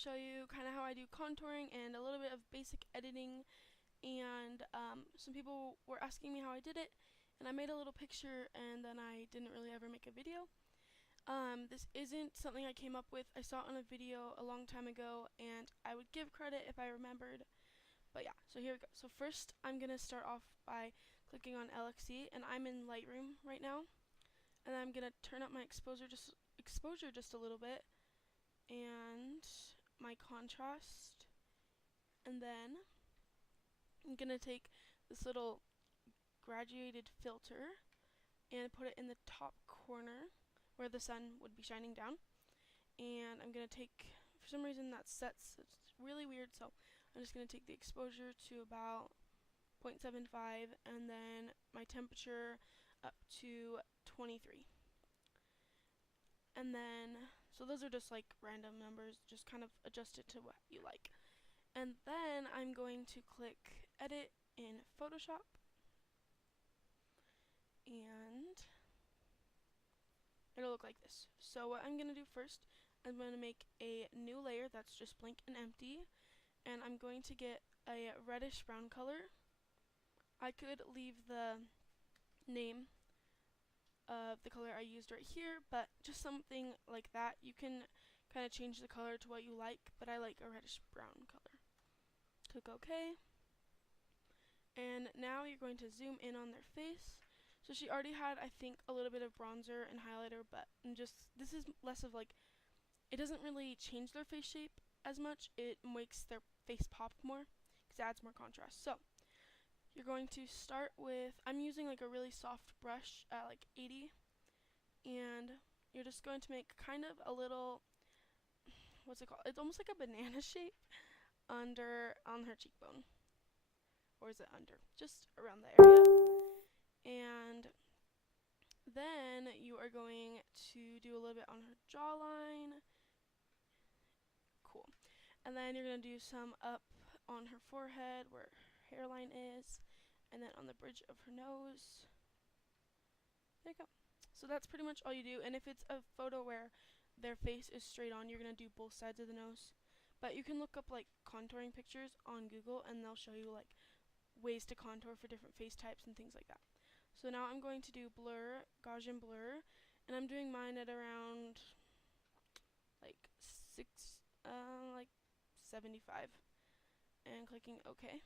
to show you kind of how I do contouring and a little bit of basic editing. And some people were asking me how I did it, and I made a little picture, and then I didn't really ever make a video. This isn't something I came up with. I saw it on a video a long time ago, and I would give credit if I remembered. But yeah, so here we go. So first, I'm going to start off by clicking on LXC, and I'm in Lightroom right now. And then I'm going to turn up my exposure just a little bit, and my contrast. And then I'm going to take this little graduated filter and put it in the top corner where the sun would be shining down. And I'm going to take, for some reason that sets, it's really weird, so I'm just going to take the exposure to about 0.75 and then my temperature up to 23. And then, so those are just like random numbers, just kind of adjust it to what you like. And then I'm going to click Edit in Photoshop, and it'll look like this. So what I'm going to do first, I'm going to make a new layer that's just blank and empty, and I'm going to get a reddish brown color. I could leave the name of the color I used right here, but just something like that. You can kind of change the color to what you like, but I like a reddish brown color. Click OK. And now you're going to zoom in on their face. So she already had, I think, a little bit of bronzer and highlighter, but this is less of like, it doesn't really change their face shape as much. It makes their face pop more because it adds more contrast. So you're going to start with, I'm using like a really soft brush at like 80, and you're just going to make kind of a little, what's it called? It's almost like a banana shape on her cheekbone. Or is it under? Just around the area. And then you are going to do a little bit on her jawline. Cool. And then you're going to do some up on her forehead where her hairline is, and then on the bridge of her nose. There you go. So that's pretty much all you do. And if it's a photo where their face is straight on, you're going to do both sides of the nose. But you can look up like contouring pictures on Google, and they'll show you like ways to contour for different face types and things like that. So now I'm going to do blur, Gaussian blur, and I'm doing mine at around like 75, and clicking OK.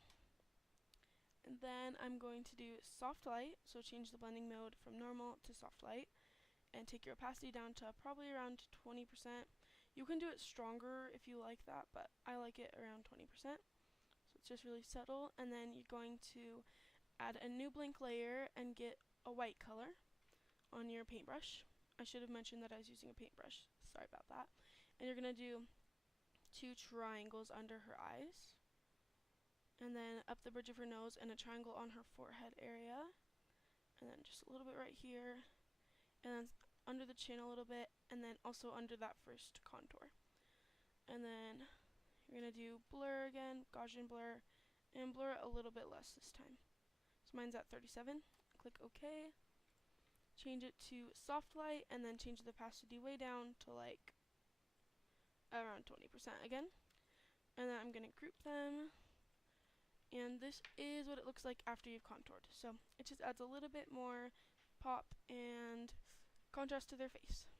And then I'm going to do soft light, so change the blending mode from normal to soft light, and take your opacity down to probably around 20%. You can do it stronger if you like that, but I like it around 20%. So it's just really subtle. And then you're going to add a new blank layer and get a white color on your paintbrush. I should have mentioned that I was using a paintbrush. Sorry about that. And you're going to do 2 triangles under her eyes, and then up the bridge of her nose, and a triangle on her forehead area, and then just a little bit right here, and then under the chin a little bit, and then also under that first contour. And then you're going to do blur again, Gaussian blur, and blur it a little bit less this time. So mine's at 37. Click OK. Change it to soft light, and then change the opacity way down to like around 20% again. And then I'm going to group them. And this is what it looks like after you've contoured. So it just adds a little bit more pop and contrast to their face.